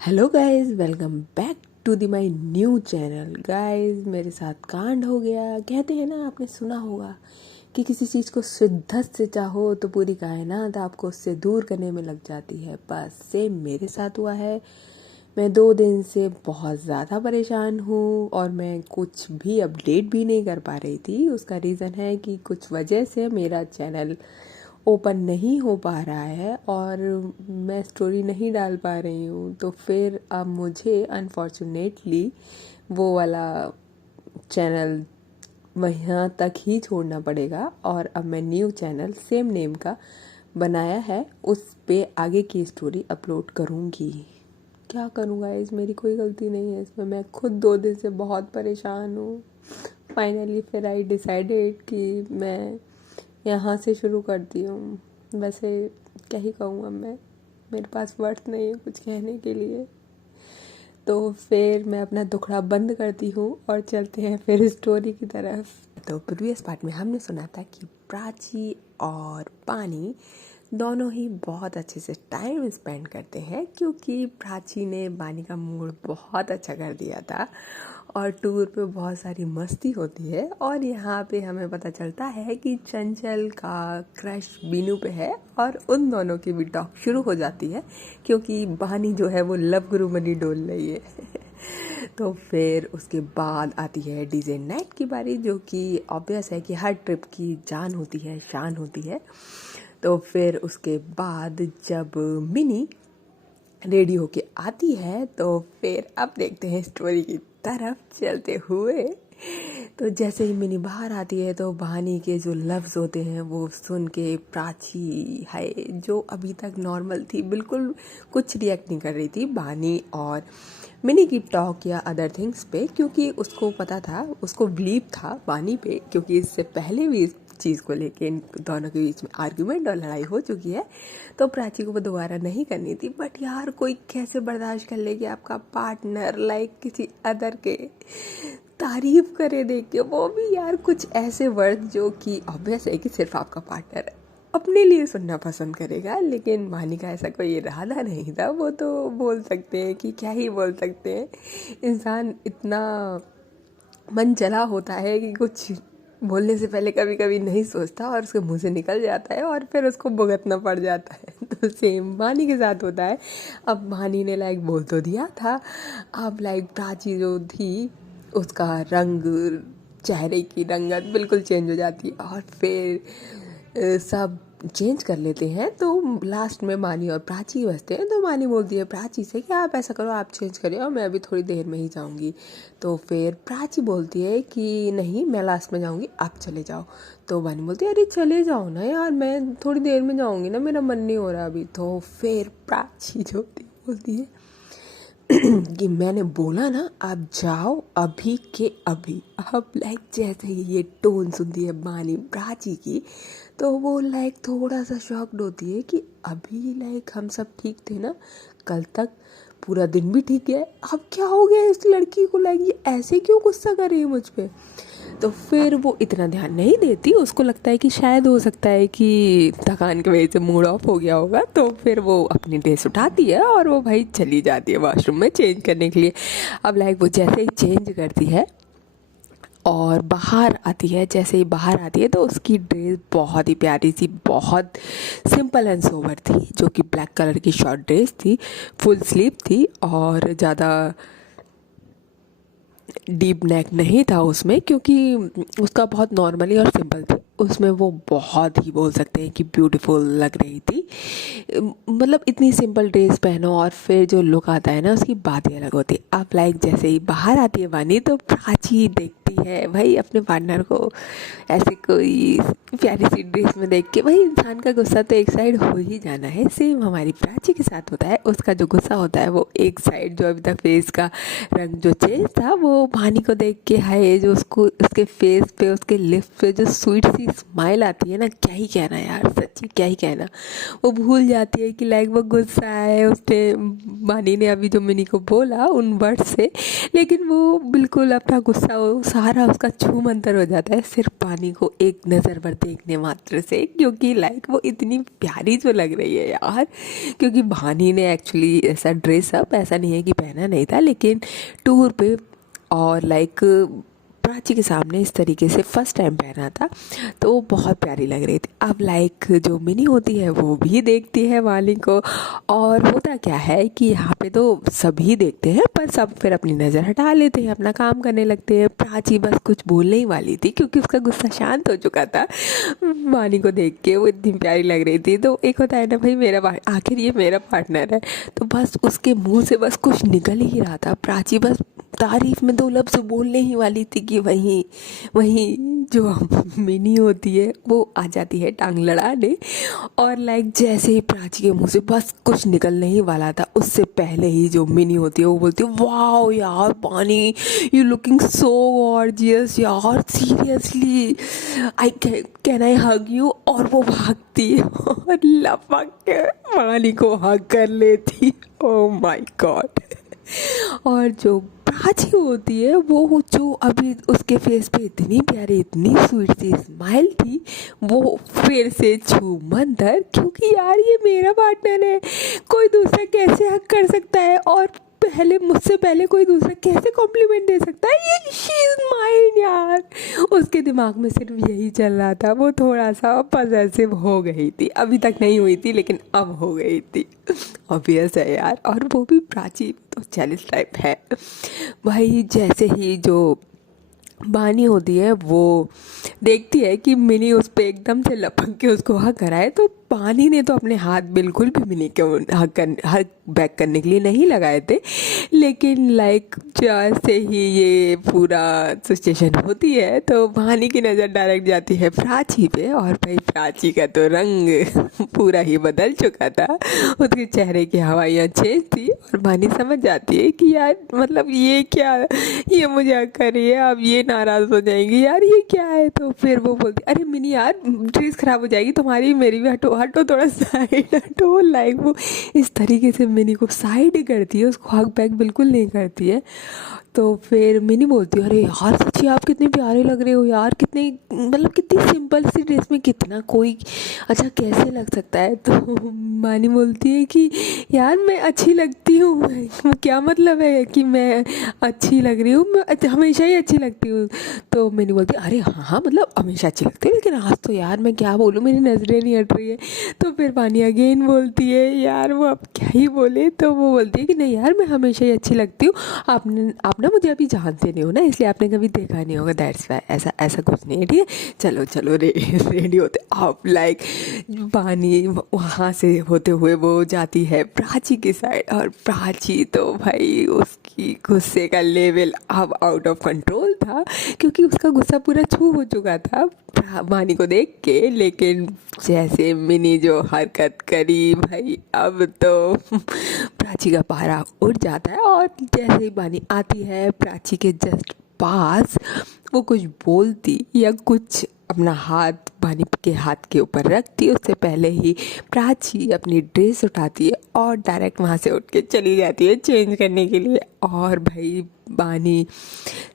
Hello guys, welcome back to the my new channel. Guys, मेरे साथ कांड हो गया। कहते हैं ना, आपने सुना होगा कि किसी चीज़ को शिद्दत से चाहो तो पूरी कायनात आपको उससे दूर करने में लग जाती है। बस सेम मेरे साथ हुआ है। मैं 2 दिन से बहुत ज़्यादा परेशान हूँ और मैं कुछ भी अपडेट भी नहीं कर पा रही थी। उसका रीज़न है कि कुछ वजह से मेरा चैनल ओपन नहीं हो पा रहा है और मैं स्टोरी नहीं डाल पा रही हूँ। तो फिर अब मुझे अनफॉर्चुनेटली वो वाला चैनल वहाँ तक ही छोड़ना पड़ेगा और अब मैं न्यू चैनल सेम नेम का बनाया है, उस पे आगे की स्टोरी अपलोड करूँगी। क्या करूँगा, इस मेरी कोई गलती नहीं है इसमें। मैं खुद 2 दिन से बहुत परेशान हूँ। फाइनली फिर आई डिसाइडेड कि मैं यहाँ से शुरू करती हूँ। वैसे क्या ही कहूँ, अब मैं मेरे पास वर्ड्स नहीं है कुछ कहने के लिए। तो फिर मैं अपना दुखड़ा बंद करती हूँ और चलते हैं फिर स्टोरी की तरफ। तो प्रीवियस पार्ट में हमने सुना था कि प्राची और पानी दोनों ही बहुत अच्छे से टाइम स्पेंड करते हैं, क्योंकि प्राची ने पानी का मूड बहुत अच्छा कर दिया था और टूर पे बहुत सारी मस्ती होती है। और यहाँ पे हमें पता चलता है कि चंचल का क्रश बीनू पे है और उन दोनों की भी टॉक शुरू हो जाती है, क्योंकि बहानी जो है वो लव गुरु मनी डोल रही है। तो फिर उसके बाद आती है डीजे नाइट की बारी, जो कि ऑब्वियस है कि हर ट्रिप की जान होती है, शान होती है। तो फिर उसके बाद जब मिनी रेडी होके आती है तो फिर अब देखते हैं स्टोरी की तरफ चलते हुए। तो जैसे ही मिनी बाहर आती है तो बहानी के जो लफ्ज़ होते हैं वो सुन के प्राची है, जो अभी तक नॉर्मल थी, बिल्कुल कुछ रिएक्ट नहीं कर रही थी बहानी और मिनी की टॉक या अदर थिंग्स पे, क्योंकि उसको पता था, उसको बिलीव था बहानी पे, क्योंकि इससे पहले भी इस चीज़ को लेके इन दोनों के बीच में आर्ग्यूमेंट और लड़ाई हो चुकी है। तो प्राची को वो दोबारा नहीं करनी थी। बट यार, कोई कैसे बर्दाश्त कर ले कि आपका पार्टनर लाइक किसी अदर के तारीफ करे देख के, वो भी यार कुछ ऐसे वर्ड जो कि ऑब्वियस है कि सिर्फ आपका पार्टनर अपने लिए सुनना पसंद करेगा। लेकिन मानी का ऐसा कोई इरादा नहीं था। वो तो बोल सकते हैं कि क्या ही बोल सकते हैं, इंसान इतना मन चला होता है कि कुछ बोलने से पहले कभी कभी नहीं सोचता और उसके मुंह से निकल जाता है और फिर उसको भुगतना पड़ जाता है। तो सेम भानी के साथ होता है। अब भानी ने लाइक बोल तो दिया था, अब लाइक प्राची जो थी उसका रंग, चेहरे की रंगत बिल्कुल चेंज हो जाती है और फिर सब चेंज कर लेते हैं। तो लास्ट में मानी और प्राची बसते हैं। तो मानी बोलती है प्राची से कि आप ऐसा करो, आप चेंज करिए और मैं अभी थोड़ी देर में ही जाऊंगी। तो फिर प्राची बोलती है कि नहीं, मैं लास्ट में जाऊंगी, आप चले जाओ। तो मानी बोलती है अरे चले जाओ ना यार, मैं थोड़ी देर में जाऊंगी ना, मेरा मन नहीं हो रहा अभी। तो फिर प्राची जो बोलती है कि मैंने बोला ना, आप जाओ अभी के अभी। अब लाइक जैसे ही ये टोन सुनती है बानी प्राची की, तो वो लाइक थोड़ा सा शॉक्ड होती है कि अभी लाइक हम सब ठीक थे ना, कल तक पूरा दिन भी ठीक है, अब क्या हो गया इस लड़की को, लाइक ये ऐसे क्यों गुस्सा कर रही है मुझ पे। तो फिर वो इतना ध्यान नहीं देती, उसको लगता है कि शायद हो सकता है कि थकान की वजह से मूड ऑफ हो गया होगा। तो फिर वो अपनी ड्रेस उठाती है और वो भाई चली जाती है वॉशरूम में चेंज करने के लिए। अब लाइक वो जैसे ही चेंज करती है और बाहर आती है, जैसे ही बाहर आती है तो उसकी ड्रेस बहुत ही प्यारी सी, बहुत सिंपल एंड सोबर थी, जो कि ब्लैक कलर की शॉर्ट ड्रेस थी, फुल स्लीव थी और ज़्यादा डीप नेक नहीं था उसमें, क्योंकि उसका बहुत नॉर्मली और सिंपल थी। उसमें वो बहुत ही बोल सकते हैं कि ब्यूटीफुल लग रही थी। मतलब इतनी सिंपल ड्रेस पहनो और फिर जो लुक आता है ना, उसकी बात ही अलग होती है। आप लाइक जैसे ही बाहर आती है वानी, तो प्राची देखती है भाई अपने पार्टनर को ऐसे कोई प्यारी सी ड्रेस में देख के, भाई इंसान का गुस्सा तो एक साइड हो ही जाना है। सेम हमारी प्राची के साथ होता है, उसका जो गुस्सा होता है वो एक साइड, जो अभी तक फेस का रंग जो चेंज था वो भानी को देख के है, जो उसको उसके फेस पे, उसके लिप्स पे जो स्वीट सी स्माइल आती है ना, क्या ही कहना यार, सच्ची क्या ही कहना। वो भूल जाती है कि लाइक वो गुस्सा है उसने, भानी ने अभी जो मिनी को बोला उन वर्ड से, लेकिन वो बिल्कुल अपना गुस्सा सारा उसका छू मंतर हो जाता है सिर्फ पानी को एक नज़र पर देखने मात्र से, क्योंकि लाइक वो इतनी प्यारी जो लग रही है यार। क्योंकि भानी ने एक्चुअली ऐसा ड्रेस अप, ऐसा नहीं है कि पहना नहीं था, लेकिन टूर पे और लाइक प्राची के सामने इस तरीके से फर्स्ट टाइम पहना था, तो वो बहुत प्यारी लग रही थी। अब लाइक जो मिनी होती है वो भी देखती है वानी को, और होता क्या है कि यहाँ पे तो सभी देखते हैं, पर सब फिर अपनी नज़र हटा लेते हैं, अपना काम करने लगते हैं। प्राची बस कुछ बोलने ही वाली थी, क्योंकि उसका गुस्सा शांत हो चुका था वानी को देख के, वो इतनी प्यारी लग रही थी। तो एक होता है ना भाई, मेरा आखिर ये मेरा पार्टनर है, तो बस उसके मुँह से बस कुछ निकल ही रहा था। प्राची बस तारीफ में दो लफ्ज़ बोलने ही वाली थी कि वहीं वहीं जो मिनी होती है वो आ जाती है टांग लड़ाने, और लाइक जैसे ही प्राची के मुंह से बस कुछ निकलने ही वाला था, उससे पहले ही जो मिनी होती है वो बोलती है, वाओ यार पानी, यू लुकिंग सो गॉर्जियस यार, seriously I can I hug you. और वो भागती है और लपक के पानी को हग कर लेती। Oh my God. और जो प्राची होती है वो, जो अभी उसके फेस पे इतनी प्यारी इतनी स्वीट सी स्माइल थी, वो फिर से छू मंतर, क्योंकि यार ये मेरा पार्टनर है, कोई दूसरा कैसे हक कर सकता है, और पहले मुझसे पहले कोई दूसरा कैसे कॉम्प्लीमेंट दे सकता है, ये शी इज माइन यार। उसके दिमाग में सिर्फ यही चल रहा था। वो थोड़ा सा पॉसेसिव हो गई थी, अभी तक नहीं हुई थी लेकिन अब हो गई थी, ऑब्वियस है यार। और वो भी प्राची तो जेलस टाइप है भाई। जैसे ही जो बानी होती है वो देखती है कि मिनी उस पर एकदम से लपक के उसको हक कराए, तो बानी ने तो अपने हाथ बिल्कुल भी मिनी के हक बैक करने के लिए नहीं लगाए थे, लेकिन लाइक जैसे ही ये पूरा सिचुएशन होती है तो बानी की नज़र डायरेक्ट जाती है प्राची पे, और भाई प्राची का तो रंग पूरा ही बदल चुका था, उसके चेहरे की हवाइयाँ चेंज थी, और बानी समझ जाती है कि यार मतलब ये क्या, ये मुझे हक कर रही है, अब ये नाराज़ हो जाएंगी यार, ये क्या है। तो फिर वो बोलती, अरे मिनी यार ड्रेस ख़राब हो जाएगी तुम्हारी, मेरी भी हटो हटो थोड़ा साइड हटो। लाइक वो इस तरीके से मिनी को साइड करती है, उसको हक बैक बिल्कुल नहीं करती है। तो फिर मिनी बोलती है, अरे यार सच्ची आप कितने प्यारे लग रहे हो यार, कितने मतलब कितनी सिंपल सी ड्रेस में कितना कोई अच्छा कैसे लग सकता है। तो मानी बोलती है कि यार मैं अच्छी लगती हूँ, क्या मतलब है कि मैं अच्छी लग रही हूँ, मैं हमेशा ही अच्छी लगती हूँ। तो मैंने बोलती अरे हाँ हाँ मतलब हमेशा अच्छी लगती है, लेकिन आज तो यार मैं क्या बोलूँ, मेरी नज़रें नहीं हट रही है। तो फिर पानी अगेन बोलती है, यार वो अब क्या ही बोले। तो वो बोलती है कि नहीं यार मैं हमेशा ही अच्छी लगती हूँ, आप ना मुझे अभी जानते नहीं हो ना, इसलिए आपने कभी देखा नहीं होगा, दैट्स वाई, ऐसा ऐसा कुछ नहीं है, ठीक है। चलो चलो रेडी होते आप। लाइक पानी वहाँ से होते हुए वो जाती है प्राची की साइड, और प्राची तो भाई उसकी गुस्से का लेवल अब आउट ऑफ कंट्रोल था, क्योंकि उसका गुस्सा पूरा छू हो चुका था वानी को देख के। लेकिन जैसे मिनी जो हरकत करी भाई, अब तो प्राची का पारा उड़ जाता है, और जैसे ही वानी आती है प्राची के जस्ट पास, वो कुछ बोलती या कुछ अपना हाथ वानी के हाथ के ऊपर रखती है, उससे पहले ही प्राची अपनी ड्रेस उठाती है और डायरेक्ट वहाँ से उठ के चली जाती है चेंज करने के लिए। और भाई वानी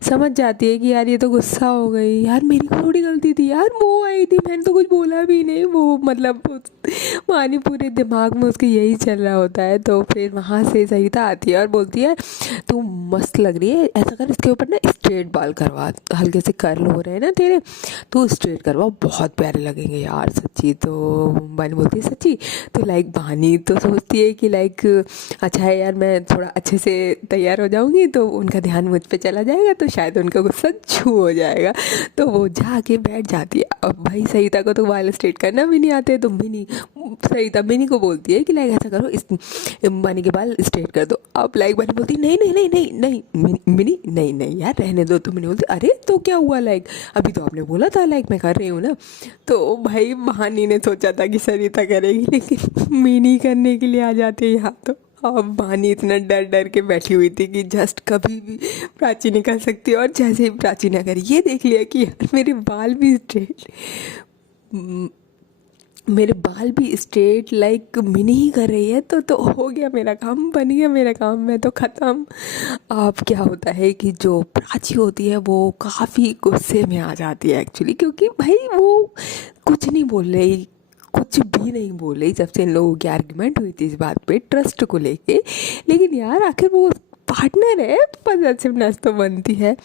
समझ जाती है कि यार ये तो गुस्सा हो गई, यार मेरी थोड़ी गलती थी यार, वो आई थी मैंने तो कुछ बोला भी नहीं। वो मतलब वानी पूरे दिमाग में उसके यही चल रहा होता है। तो फिर वहाँ से सरिता आती है और बोलती है तू मस्त लग रही है, ऐसा कर इसके ऊपर ना स्ट्रेट बाल करवा, हल्के से कर्ल हो रहे हैं ना तेरे, तो स्ट्रेट करवा, बहुत प्यारे लगेंगे यार सच्ची। तो वानी बोलती है सच्ची। तो लाइक वानी तो सोचती है कि लाइक अच्छा है यार, मैं थोड़ा अच्छे से तैयार हो जाऊँगी तो उनका ध्यान मुझ पे चला जाएगा, तो शायद उनका गुस्सा छू हो जाएगा। तो वो जाके बैठ जाती है। अब भाई सरिता को तो बाल स्ट्रेट करना भी नहीं आते, तो सरिता मिनी को बोलती है कि लाइक ऐसा करो, इस वानी के बाल स्ट्रेट कर दो। अब लाइक वानी बोलती नहीं नहीं नहीं नहीं नहीं मिनी नहीं नहीं यार रहने दो। तो मिनी बोलती अरे तो क्या हुआ, लाइक अभी तो आपने बोला था लाइक मैं कर रही हूँ ना। तो भाई वानी ने सोचा था कि सरिता करेगी, लेकिन मिनी करने के लिए आ जाती है यहाँ। तो अब वानी इतना डर डर के बैठी हुई थी कि जस्ट कभी भी प्राची निकल सकती है, और जैसे ही प्राची ने अगर ये देख लिया कि यार मेरे बाल भी स्ट्रेट, मेरे बाल भी स्ट्रेट लाइक मिनी ही कर रही है, तो हो गया मेरा काम, बन गया मेरा काम, मैं तो ख़त्म। अब क्या होता है कि जो प्राची होती है वो काफ़ी गुस्से में आ जाती है एक्चुअली, क्योंकि भाई वो कुछ नहीं बोल रही, कुछ भी नहीं बोल रही जब से इन लोगों की आर्ग्यूमेंट हुई थी इस बात पे ट्रस्ट को लेके। लेकिन यार आखिर वो पार्टनर है, पॉसेसिवनेस तो बनती है।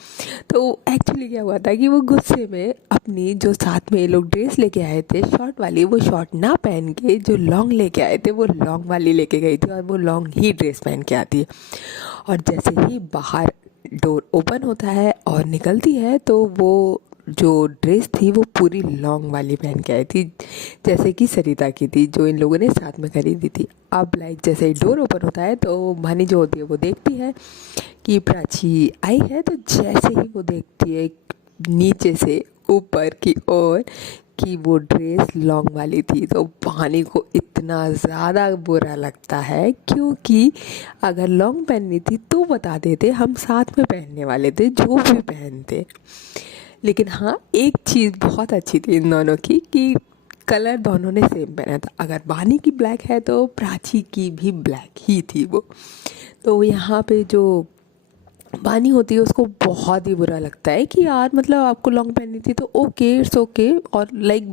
तो एक्चुअली क्या हुआ था कि वो गुस्से में अपनी जो साथ में ये लोग ड्रेस लेके आए थे शॉर्ट वाली, वो शॉर्ट ना पहन के जो लॉन्ग लेके आए थे वो लॉन्ग वाली लेके गई थी, और वो लॉन्ग ही ड्रेस पहन के आती है। और जैसे ही बाहर डोर ओपन होता है और निकलती है तो वो जो ड्रेस थी वो पूरी लॉन्ग वाली पहन के आई थी, जैसे कि सरिता की थी जो इन लोगों ने साथ में खरीदी थी। अब लाइक जैसे ही डोर ओपन होता है तो भानी जो होती है वो देखती है कि प्राची आई है, तो जैसे ही वो देखती है नीचे से ऊपर की ओर कि वो ड्रेस लॉन्ग वाली थी, तो भानी को इतना ज़्यादा बुरा लगता है, क्योंकि अगर लॉन्ग पहननी थी तो बता देते, हम साथ में पहनने वाले थे जो भी पहनते। लेकिन हाँ, एक चीज़ बहुत अच्छी थी इन दोनों की कि कलर दोनों ने सेम पहना था। अगर बानी की ब्लैक है तो प्राची की भी ब्लैक ही थी वो। तो यहाँ पे जो बानी होती है उसको बहुत ही बुरा लगता है कि यार मतलब आपको लॉन्ग पहननी थी तो ओके, इट्स ओके। और लाइक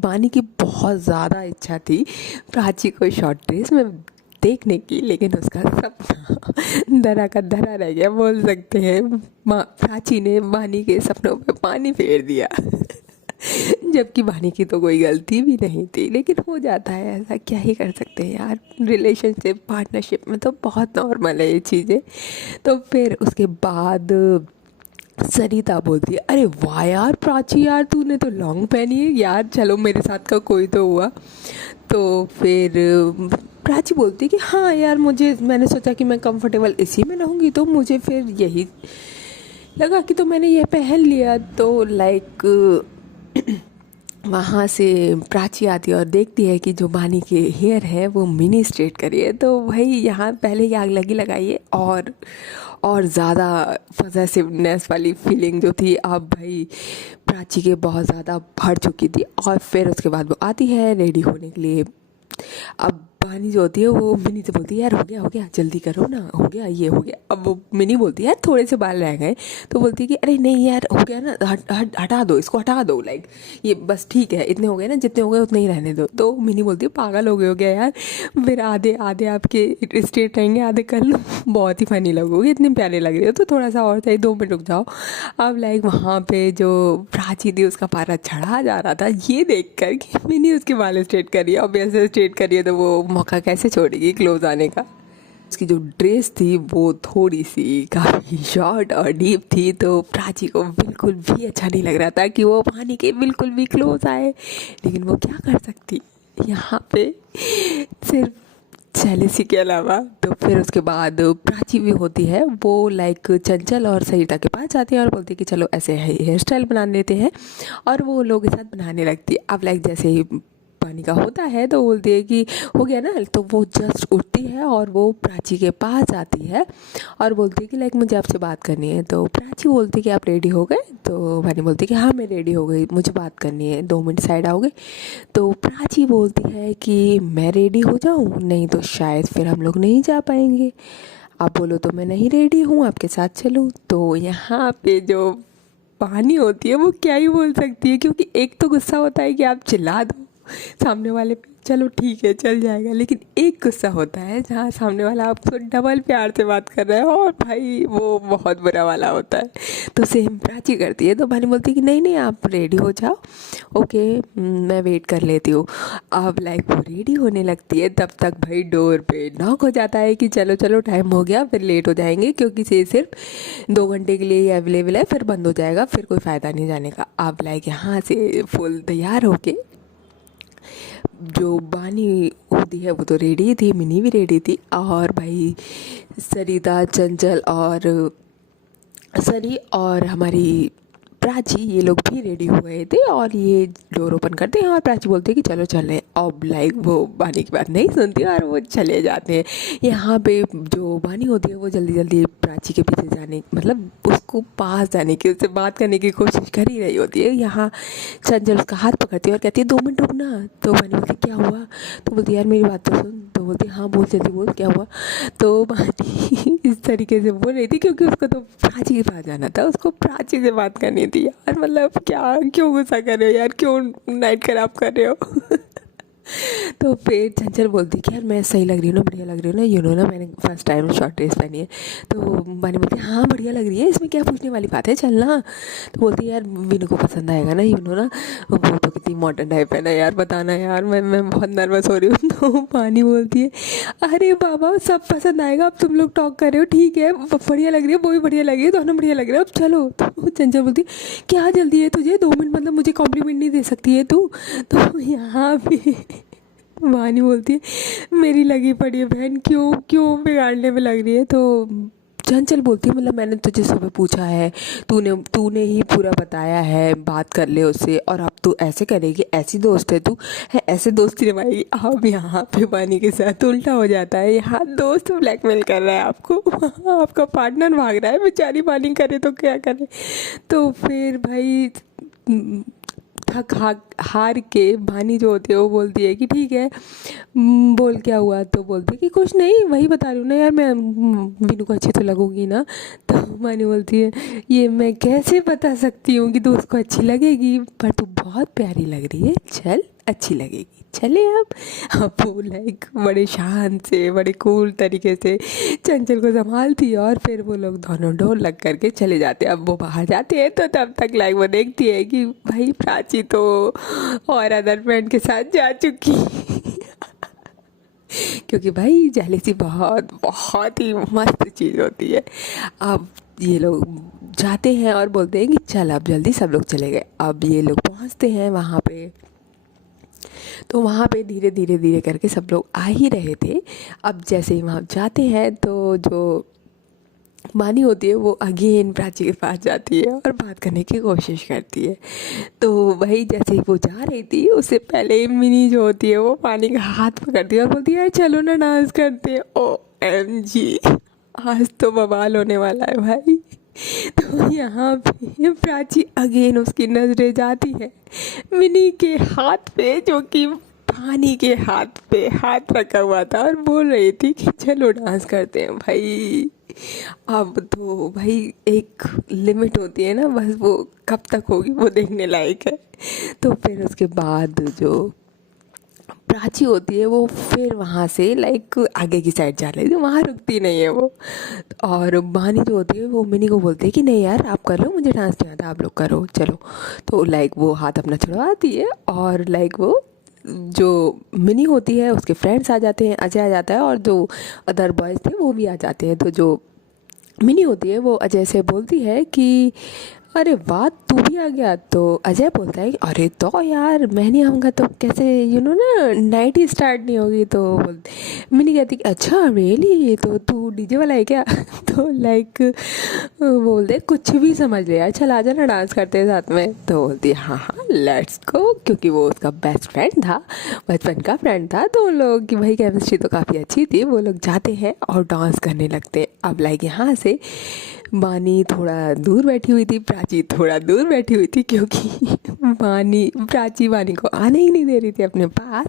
बानी की बहुत ज़्यादा इच्छा थी प्राची को शॉर्ट ड्रेस में देखने की, लेकिन उसका सपना धरा का धरा रह गया बोल सकते हैं। प्राची ने बानी के सपनों पे पानी फेर दिया जबकि बानी की तो कोई गलती भी नहीं थी, लेकिन हो जाता है ऐसा, क्या ही कर सकते हैं यार, रिलेशनशिप पार्टनरशिप में तो बहुत नॉर्मल है ये चीज़ें। तो फिर उसके बाद सरिता बोलती है, अरे वाह यार प्राची, यार तूने तो लॉन्ग पहनी है यार, चलो मेरे साथ का कोई तो हुआ। तो फिर प्राची बोलती है कि हाँ यार, मैंने सोचा कि मैं कंफर्टेबल इसी में रहूँगी, तो मुझे फिर यही लगा कि तो मैंने ये पहन लिया। तो लाइक वहाँ से प्राची आती है और देखती है कि जो बानी के हेयर है वो मिनी स्ट्रेट करी है। तो भाई यहाँ पहले ही आग लगी लगाइए, और ज़्यादा पॉसेसिवनेस वाली फीलिंग जो थी अब भाई प्राची के बहुत ज़्यादा बढ़ चुकी थी। और फिर उसके बाद वो आती है रेडी होने के लिए। अब बानी जो होती है वो मिनी से बोलती है, यार हो गया जल्दी करो ना, हो गया ये हो गया। अब वो मिनी बोलती है, यार थोड़े से बाल रह गए। तो बोलती है कि अरे नहीं यार हो गया ना, हटा दो इसको, हटा दो, लाइक ये बस ठीक है, इतने हो गए ना, जितने हो गए उतने ही रहने दो। तो मिनी बोलती है, पागल हो गया यार, फिर आधे आधे आपके स्ट्रेट रहेंगे, आधे कर लो, बहुत ही फनी लगोगे, इतने प्यारे लग रहे हो, तो थोड़ा सा और चाहिए, 2 मिनट रुक जाओ। अब लाइक वहाँ पे जो प्राची थी उसका पारा चढ़ा जा रहा था, ये देख कर कि मिनी उसके बाल स्ट्रेट करिए, अब ऐसे स्ट्रेट करिए तो वो मौका कैसे छोड़ेगी क्लोज आने का। उसकी जो ड्रेस थी वो थोड़ी सी काफ़ी शॉर्ट और डीप थी, तो प्राची को बिल्कुल भी अच्छा नहीं लग रहा था कि वो पानी के बिल्कुल भी क्लोज आए। लेकिन वो क्या कर सकती यहाँ पे, सिर्फ जेलेसी के अलावा। तो फिर उसके बाद प्राची भी होती है वो लाइक चंचल और सरिता के पास जाती है और बोलती है कि चलो ऐसे हेयर स्टाइल बना लेते हैं, और वो लोगों के साथ बनाने लगती है। अब लाइक जैसे ही पानी का होता है तो बोलती है कि हो गया ना, तो वो जस्ट उठती है और वो प्राची के पास आती है और बोलती है कि लाइक मुझे आपसे बात करनी है। तो प्राची बोलती है कि आप रेडी हो गए? तो पानी बोलती है कि हाँ मैं रेडी हो गई, मुझे बात करनी है, 2 मिनट साइड आओगे? तो प्राची बोलती है कि मैं रेडी हो जाऊँ, नहीं तो शायद फिर हम लोग नहीं जा पाएंगे। आप बोलो तो मैं नहीं रेडी हूँ, आपके साथ चलूँ। तो यहाँ पे जो पानी होती है वो क्या ही बोल सकती है, क्योंकि एक तो गुस्सा होता है कि आप चिल्ला दो सामने वाले पे, चलो ठीक है चल जाएगा, लेकिन एक गुस्सा होता है जहाँ सामने वाला आपको डबल प्यार से बात कर रहा है, और भाई वो बहुत बुरा वाला होता है। तो सेम प्राची करती है। तो भानी बोलती है कि नहीं नहीं आप रेडी हो जाओ, ओके मैं वेट कर लेती हूँ। अब लाइक वो रेडी होने लगती है, तब तक भाई डोर पे नॉक हो जाता है कि चलो चलो टाइम हो गया, फिर लेट हो जाएंगे, क्योंकि से सिर्फ 2 घंटे के लिए ही अवेलेबल है, फिर बंद हो जाएगा, फिर कोई फ़ायदा नहीं जाने का। अब लाइक यहाँ से फुल तैयार होके जो बानी होती है वो तो रेडी थी, मिनी भी रेडी थी, और भाई सरिता, चंचल और सरी और हमारी प्राची ये लोग भी रेडी हो गए थे और ये डोर ओपन करते हैं और प्राची बोलते हैं कि चलो चलें। अब लाइक वो बानी की बात नहीं सुनती और वो चले जाते हैं। यहाँ पे जो बानी होती है वो जल्दी जल्दी प्राची के पीछे जाने मतलब उसको पास जाने की उससे बात करने की कोशिश कर ही रही होती है। यहाँ चंचल उसका हाथ पकड़ती है और कहती है 2 मिनट रुकना। तो बानी बोलती क्या हुआ? तो बोलती यार मेरी बात तो सुन। तो बोलती हाँ बोल जल्दी बोल क्या हुआ। तो बानी इस तरीके से बोल रही थी क्योंकि उसको तो प्राची के पास जाना था, उसको प्राची से बात करनी थी। यार मतलब क्या क्यों गुस्सा कर रहे हो यार, क्यों नाइट खराब कर रहे हो। तो फिर चंचल बोलती कि यार मैं सही लग रही हूँ ना, बढ़िया लग रही हूँ ना, यू नो ना मैंने फर्स्ट टाइम शॉर्ट ड्रेस पहनी है। तो बानी बोलती हाँ बढ़िया लग रही है, इसमें क्या पूछने वाली बात है, चलना। तो बोलती यार विनू को पसंद आएगा ना, यू नो ना, वो तो कितनी मॉडर्न टाइप है ना यार, बताना यार, मैं बहुत नर्वस हो रही हूँ। तो बानी बोलती है अरे बाबा सब पसंद आएगा, अब तुम लोग टॉक कर रहे हो ठीक है, बढ़िया लग रही है, वो भी बढ़िया लग रही है, दोनों बढ़िया लग रहे हो, अब चलो। तो चंचल बोलती क्या जल्दी है तुझे, 2 मिनट मतलब मुझे कॉम्प्लीमेंट नहीं दे सकती है तू। तो यहाँ पे वानी बोलती है मेरी लगी पड़ी है बहन, क्यों क्यों बिगाड़ने में लग रही है। तो चंचल बोलती है मतलब मैंने तुझे सुबह पूछा है, तूने तूने ही पूरा बताया है, बात कर ले उससे, और अब तू ऐसे करेगी, ऐसी दोस्त है तू, है ऐसे दोस्ती निभाएगी। अब यहाँ पे वानी के साथ उल्टा हो जाता है, यहाँ दोस्त ब्लैकमेल कर रहा है आपको, आपका पार्टनर भाग रहा है, बेचारी वानी करे तो क्या करे। तो फिर भाई थक हार के वानी जो होती है वो बोलती है कि ठीक है बोल क्या हुआ। तो बोलती है कि कुछ नहीं, वही बता रही हूँ ना यार, मैं विनू को अच्छी तो लगूंगी ना। तो वानी बोलती है ये मैं कैसे बता सकती हूँ कि तू उसको अच्छी लगेगी, पर तू बहुत प्यारी लग रही है, चल अच्छी लगेगी, चले। अब वो लाइक बड़े शांत से बड़े कूल तरीके से चंचल को संभालती है और फिर वो लोग दोनों ढोल लग करके चले जाते हैं। अब वो बाहर जाते हैं तो तब तक लाइक वो देखती है कि भाई प्राची तो और अदर फ्रेंड के साथ जा चुकी। क्योंकि भाई जेलसी बहुत बहुत ही मस्त चीज़ होती है। अब ये लोग जाते हैं और बोलते हैं कि चल अब जल्दी, सब लोग चले गए। अब ये लोग पहुंचते हैं वहाँ पे, तो वहाँ पे धीरे धीरे धीरे करके सब लोग आ ही रहे थे। अब जैसे ही वहाँ जाते हैं तो जो वानी होती है वो अगेन प्राची के पास जाती है और बात करने की कोशिश करती है। तो वही जैसे ही वो जा रही थी उससे पहले मिनी जो होती है वो पानी का हाथ पकड़ती है और बोलती है यार चलो ना डांस करते हैं। OMG आज तो बवाल होने वाला है भाई। तो यहाँ पे प्राची अगेन उसकी नजरें जाती है मिनी के हाथ पे, जो कि पानी के हाथ पे हाथ रखा हुआ था, और बोल रही थी कि चलो डांस करते हैं भाई। अब तो भाई एक लिमिट होती है ना, बस वो कब तक होगी वो देखने लायक है। तो फिर उसके बाद जो प्राची होती है वो फिर वहाँ से लाइक आगे की साइड जा रही थी, वहाँ रुकती नहीं है वो। और बानी जो होती है वो मिनी को बोलती है कि नहीं यार आप कर लो, मुझे डांस नहीं आता, आप लोग करो चलो। तो लाइक वो हाथ अपना छुड़वाती है और लाइक वो जो मिनी होती है उसके फ्रेंड्स आ जाते हैं, अजय आ जाता है और जो अदर बॉयज़ थे वो भी आ जाते हैं। तो जो मिनी होती है वो अजय से बोलती है कि अरे वाह तू भी आ गया। तो अजय बोलता है कि अरे तो यार मैं नहीं आऊँगा तो कैसे, यू नो ना नाइट ही स्टार्ट नहीं होगी। तो मिनी कहती अच्छा रियली, तो तू डीजे वाला है क्या। तो लाइक बोलते कुछ भी समझ ले यार, चल आ जाना डांस करते हैं साथ में। तो बोलती हाँ हाँ लेट्स गो, क्योंकि वो उसका बेस्ट फ्रेंड था, बचपन का फ्रेंड था, तो उन लोगों की भाई केमिस्ट्री तो काफ़ी अच्छी थी। वो लोग जाते हैं और डांस करने लगते हैं। अब लाइक यहाँ से वानी थोड़ा दूर बैठी हुई थी, प्राची थोड़ा दूर बैठी हुई थी, क्योंकि प्राची वानी को आने ही नहीं दे रही थी अपने पास।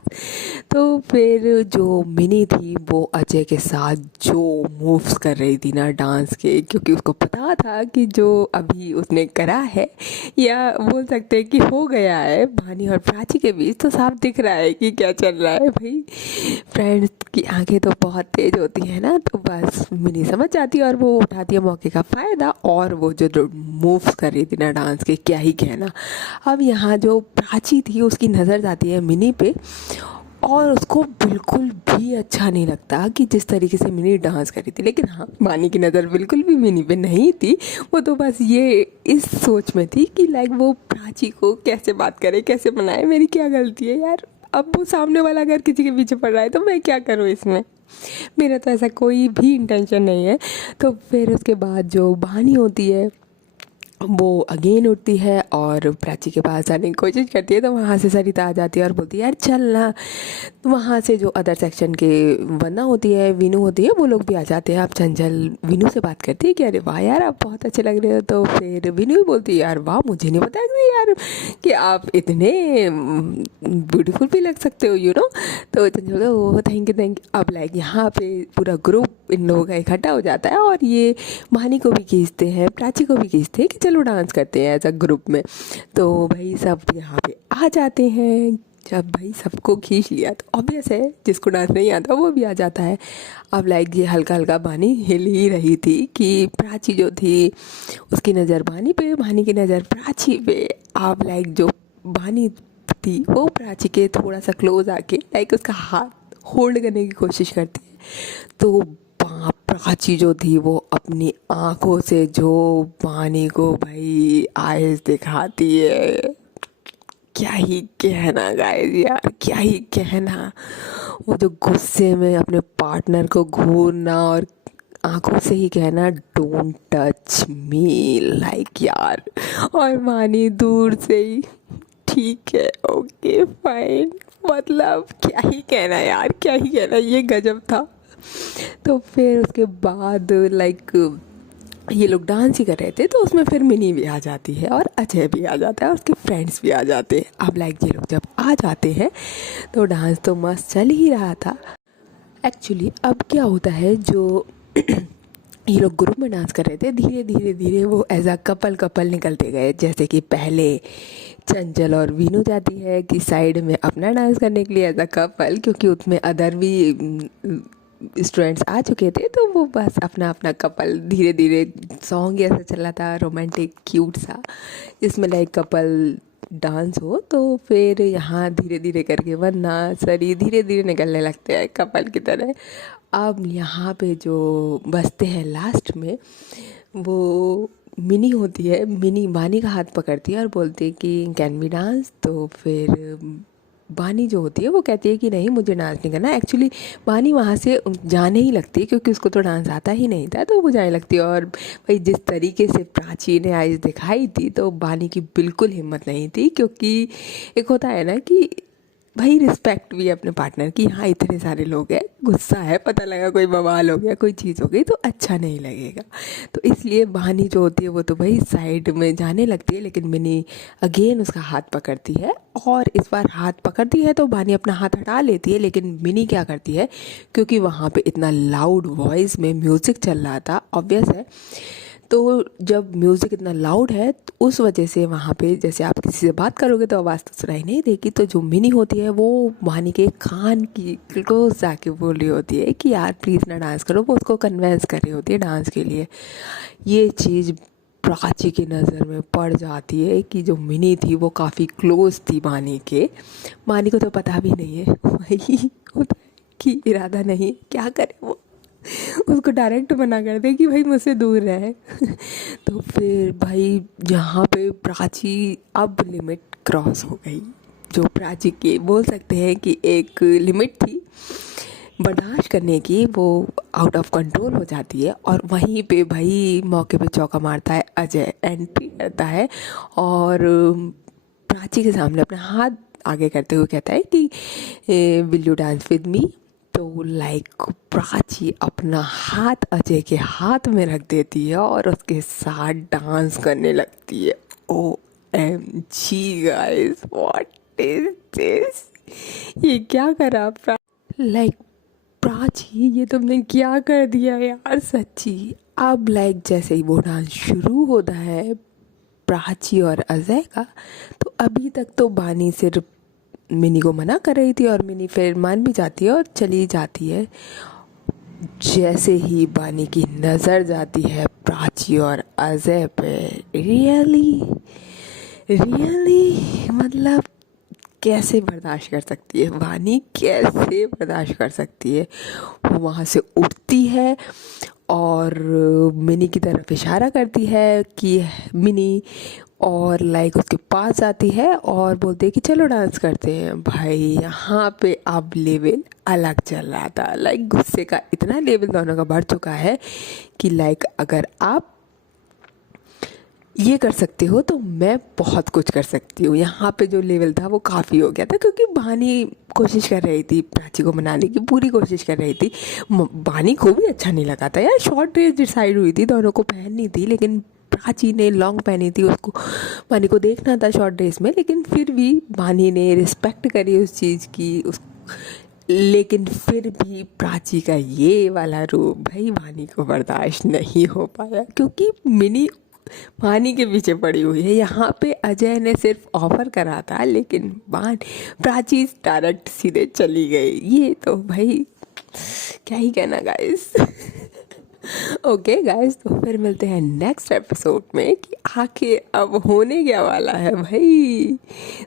तो फिर जो मिनी थी वो अजय के साथ जो मूव्स कर रही थी ना डांस के, क्योंकि उसको पता था कि जो अभी उसने करा है या बोल सकते हैं कि हो गया है वानी और प्राची के बीच, तो साफ दिख रहा है कि क्या चल रहा है। भाई फ्रेंड्स की आंखें तो बहुत तेज होती है ना, तो बस मिनी समझ जाती है और वो उठाती है मौके का फ़ायदा, और वो जो मूव्स कर रही थी ना डांस के क्या ही कहना। अब यहाँ जो प्राची थी उसकी नज़र जाती है मिनी पे, और उसको बिल्कुल भी अच्छा नहीं लगता कि जिस तरीके से मिनी डांस कर रही थी। लेकिन हाँ वानी की नज़र बिल्कुल भी मिनी पे नहीं थी, वो तो बस ये इस सोच में थी कि लाइक वो प्राची को कैसे बात करे, कैसे मनाए, मेरी क्या गलती है यार, अब वो सामने वाला अगर किसी के पीछे पड़ रहा है तो मैं क्या करूँ इसमें, मेरा तो ऐसा कोई भी इंटेंशन नहीं है। तो फिर उसके बाद जो बहानी होती है वो अगेन उठती है और प्राची के पास आने की कोशिश करती है, तो वहाँ से सरिता आ जाती है और बोलती है यार चल ना। तो वहाँ से जो अदर सेक्शन के वंदना होती है, वीनू होती है, वो लोग भी आ जाते हैं। अब चंचल वीनू से बात करती है कि अरे वाह यार आप बहुत अच्छे लग रहे हो। तो फिर वीनू भी बोलती है यार वाह मुझे नहीं पता कि यार कि आप इतने ब्यूटीफुल भी लग सकते हो, यू नो। तो चंचल बोलता है oh thank you thank you. अब लाइक यहाँ पे पूरा ग्रुप इन लोगों का इकट्ठा हो जाता है और ये मानी को भी खींचते हैं, प्राची को भी खींचते हैं कि चलो डांस करते हैं एज अ ग्रुप में। तो भाई सब यहाँ पे आ जाते हैं। जब भाई सबको खींच लिया तो ऑब्वियस है जिसको डांस नहीं आता वो भी आ जाता है। अब लाइक ये हल्का हल्का बानी हिल ही रही थी कि प्राची जो थी उसकी नज़र बानी पे, बानी की नज़र प्राची पे। अब लाइक जो बानी थी वो प्राची के थोड़ा सा क्लोज आके लाइक उसका हाथ होल्ड करने की कोशिश करती है। तो प्राची जो थी वो अपनी आंखों से जो बानी को भाई आइज दिखाती है, क्या ही कहना गाइस यार, क्या ही कहना। वो जो गुस्से में अपने पार्टनर को घूरना और आंखों से ही कहना डोंट टच मी लाइक यार, और मानी दूर से ही ठीक है ओके फाइन। मतलब क्या ही कहना यार, क्या ही कहना, ये गजब था। तो फिर उसके बाद लाइक ये लोग डांस ही कर रहे थे, तो उसमें फिर मिनी भी आ जाती है और अजय भी आ जाता है और उसके फ्रेंड्स भी आ जाते हैं। अब लाइक ये लोग जब आ जाते हैं तो डांस तो मस्त चल ही रहा था। एक्चुअली अब क्या होता है, जो ये लोग ग्रुप में डांस कर रहे थे, धीरे धीरे धीरे वो एज अ कपल कपल निकलते गए। जैसे कि पहले चंचल और वीनू जाती है कि साइड में अपना डांस करने के लिए एज अ कपल, क्योंकि उसमें अदर भी स्टूडेंट्स आ चुके थे, तो वो बस अपना अपना कपल धीरे धीरे सॉन्ग ऐसा चला था रोमांटिक क्यूट सा, जिसमें लाइक कपल डांस हो। तो फिर यहाँ धीरे धीरे करके वरना सरी धीरे धीरे निकलने लगते हैं कपल की तरह। अब यहाँ पे जो बसते हैं लास्ट में, वो मिनी होती है। मिनी बानी का हाथ पकड़ती है और बोलती है कि कैन वी डांस। तो फिर बानी जो होती है वो कहती है कि नहीं मुझे डांस नहीं करना। एक्चुअली बानी वहाँ से जाने ही लगती है क्योंकि उसको तो डांस आता ही नहीं था, तो वो जाने लगती है। और भाई जिस तरीके से प्राची ने आइज दिखाई थी तो बानी की बिल्कुल हिम्मत नहीं थी, क्योंकि एक होता है ना कि भाई रिस्पेक्ट भी है अपने पार्टनर की। हाँ इतने सारे लोग हैं, गुस्सा है, पता लगा कोई बवाल हो गया, कोई चीज़ हो गई तो अच्छा नहीं लगेगा। तो इसलिए बहानी जो होती है वो तो भाई साइड में जाने लगती है, लेकिन मिनी अगेन उसका हाथ पकड़ती है। और इस बार हाथ पकड़ती है तो बानी अपना हाथ हटा लेती है, लेकिन मिनी क्या करती है, क्योंकि वहाँ पे इतना लाउड वॉइस में म्यूज़िक चल रहा था ऑब्वियस है, तो जब म्यूज़िक इतना लाउड है तो उस वजह से वहाँ पे जैसे आप किसी से बात करोगे तो आवाज़ तो सुनाई नहीं देगी। तो जो मिनी होती है वो वानी के कान की क्लोज जाके बोल रही होती है कि यार प्लीज़ ना डांस करो, वो उसको कन्वेंस कर रही होती है डांस के लिए। ये चीज़ प्राची की नज़र में पड़ जाती है कि जो मिनी थी वो काफ़ी क्लोज थी वानी के। वानी को तो पता भी नहीं है वही होता है कि इरादा नहीं, क्या करे वो, उसको डायरेक्ट मना कर दे कि भाई मुझसे दूर रहे। तो फिर भाई यहाँ पे प्राची अब लिमिट क्रॉस हो गई। जो प्राची की बोल सकते हैं कि एक लिमिट थी बर्दाश्त करने की, वो आउट ऑफ कंट्रोल हो जाती है। और वहीं पे भाई मौके पे चौका मारता है अजय, एंट्री करता है और प्राची के सामने अपना हाथ आगे करते हुए कहता है कि will you dance with me. तो लाइक प्राची अपना हाथ अजय के हाथ में रख देती है और उसके साथ डांस करने लगती है। O M G guys, what is this, ये क्या करा लाइक प्राची, ये तुमने क्या कर दिया यार सच्ची। अब लाइक जैसे ही वो डांस शुरू होता है प्राची और अजय का, तो अभी तक तो बानी सिर्फ मिनी को मना कर रही थी और मिनी फिर मान भी जाती है और चली जाती है। जैसे ही बानी की नज़र जाती है प्राची और अजय पे, रियली रियली मतलब कैसे बर्दाश्त कर सकती है वानी, कैसे बर्दाश्त कर सकती है। वो वहाँ से उठती है और मिनी की तरफ इशारा करती है कि मिनी, और लाइक उसके पास आती है और बोलती है कि चलो डांस करते हैं। भाई यहाँ पे अब लेवल अलग चल रहा था। लाइक गुस्से का इतना लेवल दोनों का बढ़ चुका है कि लाइक अगर आप ये कर सकते हो तो मैं बहुत कुछ कर सकती हूँ। यहाँ पे जो लेवल था वो काफ़ी हो गया था, क्योंकि बानी कोशिश कर रही थी प्राची को मनाने की, पूरी कोशिश कर रही थी। बानी को भी अच्छा नहीं लगा था यार, शॉर्ट ड्रेस डिसाइड हुई थी दोनों को पहननी थी, लेकिन प्राची ने लॉन्ग पहनी थी, उसको बानी को देखना था शॉर्ट ड्रेस में, लेकिन फिर भी बानी ने रिस्पेक्ट करी उस चीज़ की उस लेकिन फिर भी प्राची का ये वाला रूप भाई वानी को बर्दाश्त नहीं हो पाया, क्योंकि मिनी वानी के पीछे पड़ी हुई है। यहाँ पे अजय ने सिर्फ ऑफर करा था, लेकिन प्राची डायरेक्ट सीधे चली गई। ये तो भाई क्या ही कहना गाइस। ओके गाइस, तो फिर मिलते हैं नेक्स्ट एपिसोड में कि आखिर अब होने क्या वाला है भाई,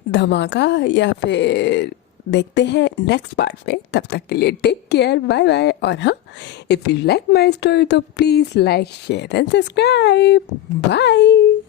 धमाका या फिर देखते हैं नेक्स्ट पार्ट में। तब तक के लिए टेक केयर, बाय बाय। और हाँ, if you like my story तो please like share and subscribe. Bye.